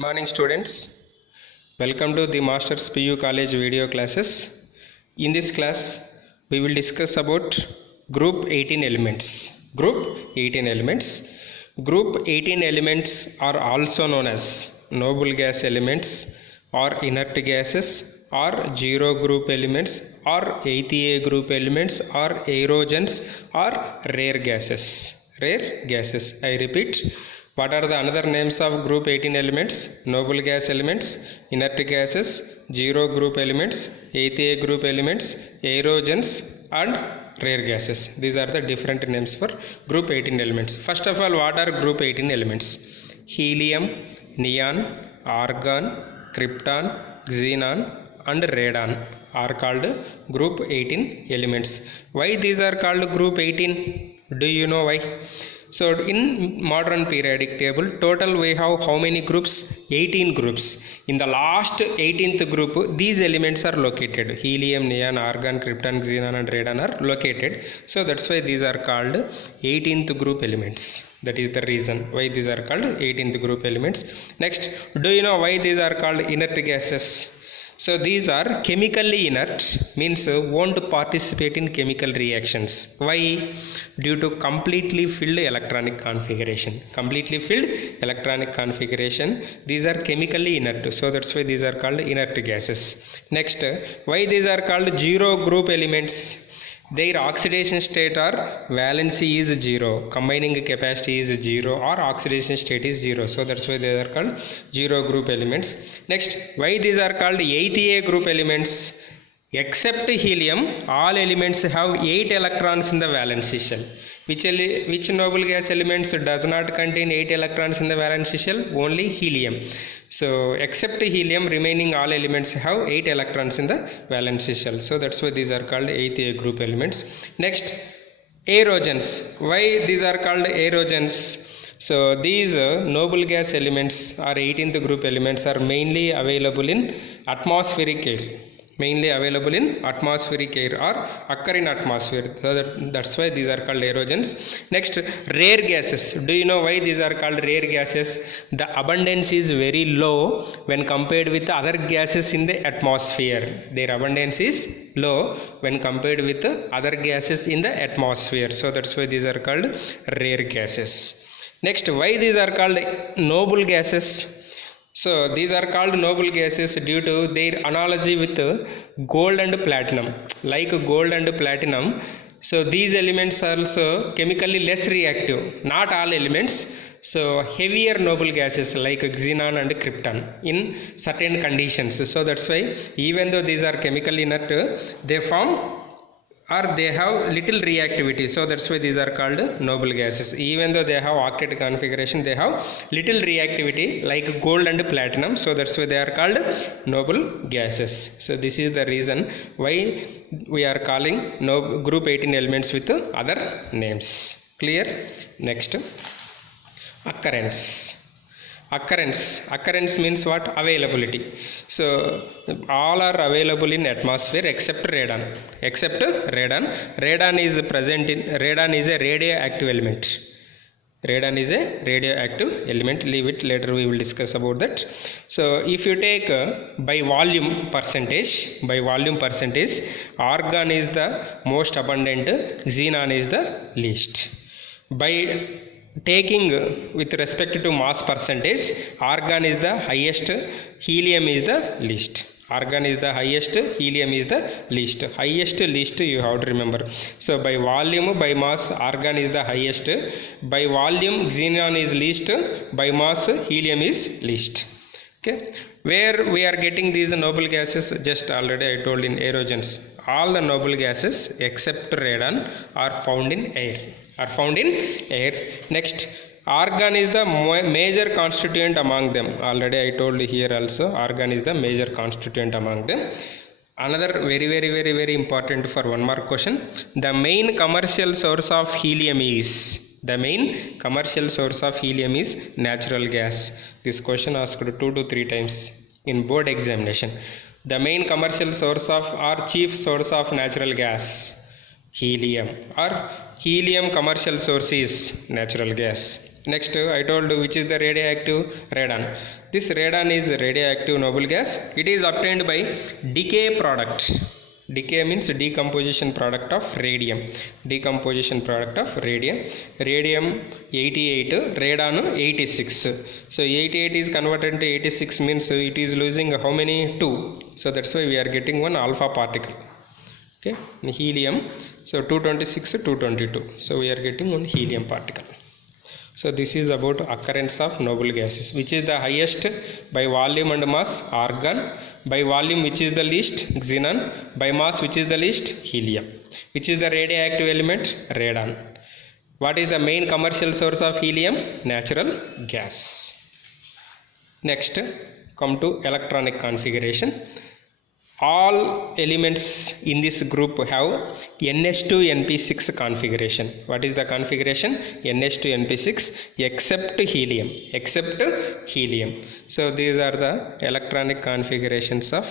Good morning students. Welcome to the Masters PU College video classes. In this class we will discuss about group 18 elements. Group 18 elements. Group 18 elements are also known as noble gas elements or inert gases or zero group elements or 8A group elements or aerogens or rare gases. Rare gases. I repeat. What are the another names of group 18 elements? Noble gas elements, inert gases, zero group elements, 8A group elements, aerogens and rare gases. These are the different names for group 18 elements. First of all, what are group 18 elements? Helium, neon, argon, krypton, xenon and radon are called group 18 elements. Why these are called group 18? Do you know why? So in modern periodic table, total we have how many groups? 18 groups. In the last 18th group, these elements are located. Helium, neon, argon, krypton, xenon and radon are located. So that's why these are called 18th group elements. That is the reason why these are called 18th group elements. Next, do you know why these are called inert gases? So these are chemically inert, means won't participate in chemical reactions. Why? Due to completely filled electronic configuration. Completely filled electronic configuration. These are chemically inert. So that's why these are called inert gases. Next, why these are called zero group elements? Their oxidation state or valency is 0, combining capacity is 0 or oxidation state is 0. So that's why they are called zero group elements. Next, why these are called 8A group elements? Except helium, all elements have 8 electrons in the valence shell. Which noble gas elements does not contain 8 electrons in the valence shell? Only helium. So except helium, remaining all elements have 8 electrons in the valence shell. So that's why these are called 8A group elements. Next, aerogens. Why these are called aerogens? So these noble gas elements or 18th group elements are mainly available in atmospheric air. Mainly available in atmospheric air or occur in atmosphere. So that's why these are called aerogens. Next, rare gases. Do you know why these are called rare gases? The abundance is very low when compared with other gases in the atmosphere. Their abundance is low when compared with other gases in the atmosphere. So that's why these are called rare gases. Next, why these are called noble gases? So these are called noble gases due to their analogy with gold and platinum. Like gold and platinum, so these elements are also chemically less reactive. Not all elements. So heavier noble gases like xenon and krypton in certain conditions. So that's why even though these are chemically inert, they form or they have little reactivity. So that's why these are called noble gases. Even though they have octet configuration, they have little reactivity like gold and platinum. So that's why they are called noble gases. So this is the reason why we are calling group 18 elements with other names. Clear? Next, occurrence. Occurrence means what? Availability. So all are available in atmosphere except radon. Radon is present in radon is a radioactive element. Radon is a radioactive element. Leave it, later we will discuss about that. So if you take by volume percentage, argon is the most abundant, xenon is the least. By taking with respect to mass percentage, argon is the highest, helium is the least. Argon is the highest, helium is the least. Least you have to remember. So by volume, by mass, argon is the highest. By volume, xenon is least. By mass, helium is least. Okay. Where we are getting these noble gases? Just already I told in aerogens. All the noble gases except radon are found in air. Next, argon is the major constituent among them. Already I told here also, argon is the major constituent among them. Another very important for one mark question. The main commercial source of helium is natural gas. This question asked 2 to 3 times in board examination. The main commercial source of or chief source of natural gas, helium, or helium commercial source is natural gas. Next, I told which is the radioactive radon. This radon is radioactive noble gas. It is obtained by decay product. Decay means decomposition product of radium. Decomposition product of radium. Radium 88, radon 86. So 88 is converted to 86 means it is losing how many? 2. So that's why we are getting one alpha particle. Okay, helium. So 226, 222. So we are getting one helium particle. So this is about occurrence of noble gases. Which is the highest by volume and mass? Argon. By volume which is the least? Xenon. By mass which is the least? Helium. Which is the radioactive element? Radon. What is the main commercial source of helium? Natural gas. Next, come to electronic configuration. All elements in this group have NH2NP6 configuration. What is the configuration? NH2NP6 except helium. Except helium. So these are the electronic configurations of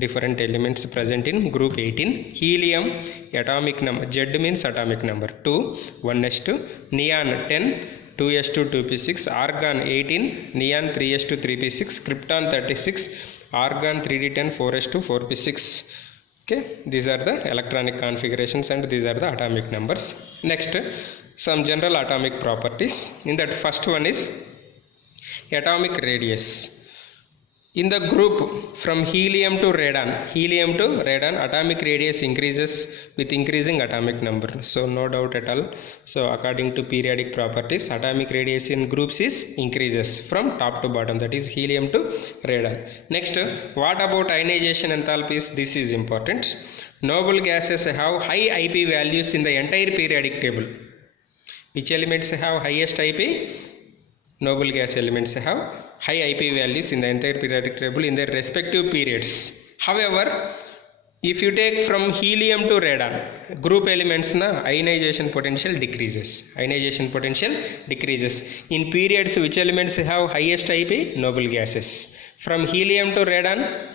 different elements present in group 18. Helium atomic number, Z means atomic number 2, 1s2, neon 10, 2s2 2p6, argon 18, neon 3s2 3p6, krypton 36, argon 3d10 4s2 4p6. Okay, these are the electronic configurations and these are the atomic numbers. Next, some general atomic properties. In that, first one is atomic radius. In the group from helium to radon, atomic radius increases with increasing atomic number. So no doubt at all. So according to periodic properties, atomic radius in groups is increases from top to bottom. That is helium to radon. Next, what about ionization enthalpies? This is important. Noble gases have high IP values in the entire periodic table. Which elements have highest IP? Noble gas elements have high IP values in the entire periodic table in their respective periods. However, if you take from helium to radon, group elements na ionization potential decreases. Ionization potential decreases. In periods, which elements have highest IP? Noble gases. From helium to radon,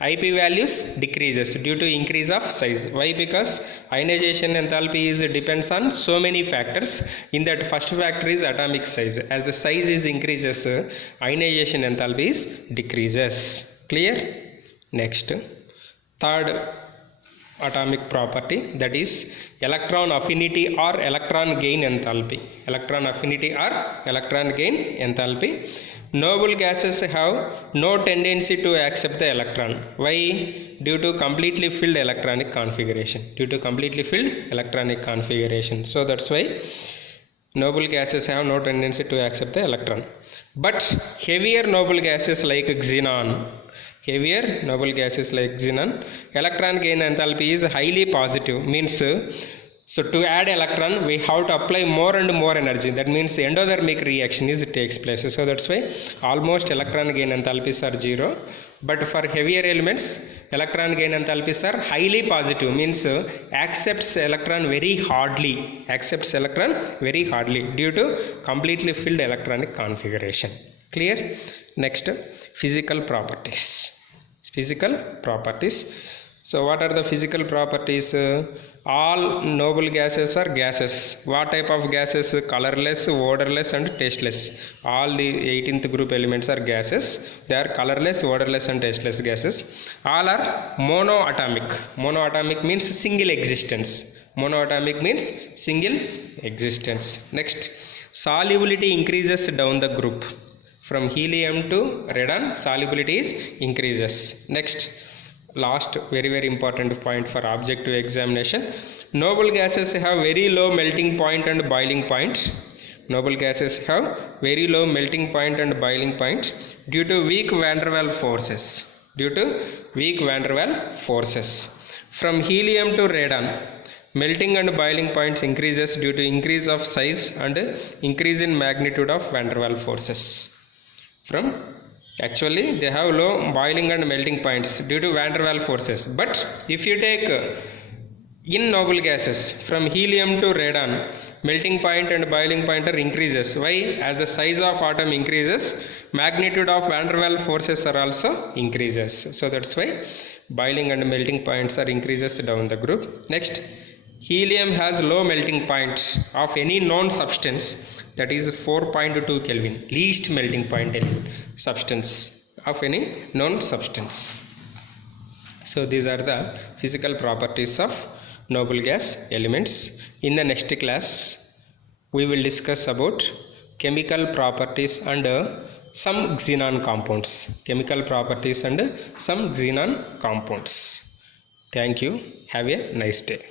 IP values decreases due to increase of size. Why? Because ionization enthalpy depends on so many factors. In that, first factor is atomic size. As the size is increases, ionization enthalpy decreases. Clear? Next, third atomic property, that is electron affinity or electron gain enthalpy. Electron affinity or electron gain enthalpy. Noble gases have no tendency to accept the electron. Why? Due to completely filled electronic configuration. Due to completely filled electronic configuration. So that's why noble gases have no tendency to accept the electron. But heavier noble gases like xenon, electron gain enthalpy is highly positive. Means so to add electron, we have to apply more and more energy. That means endothermic reaction takes place. So that's why almost electron gain enthalpies are 0. But for heavier elements, electron gain enthalpies are highly positive. Means accepts electron very hardly. Due to completely filled electronic configuration. Clear? Next, physical properties. So what are the physical properties? All noble gases are gases. What type of gases? Colorless, odorless and tasteless. All the 18th group elements are gases. They are colorless, odorless and tasteless gases. All are monoatomic. Monoatomic means single existence. Next, solubility increases down the group. From helium to radon, solubility increases. Next, last very important point for objective examination. Noble gases have very low melting point and boiling point. Due to weak van der Waals forces. From helium to radon, melting and boiling points increases due to increase of size and increase in magnitude of van der Waals forces. Actually, they have low boiling and melting points due to van der Waals forces. But if you take in noble gases from helium to radon, melting point and boiling point are increases. Why? As the size of atom increases, magnitude of van der Waals forces are also increases. So that's why boiling and melting points are increases down the group. Next, helium has low melting point of any known substance. that is 4.2 Kelvin, least melting point substance of any known substance. So these are the physical properties of noble gas elements. In the next class we will discuss about chemical properties and some xenon compounds. Chemical properties and some xenon compounds. Thank you. Have a nice day.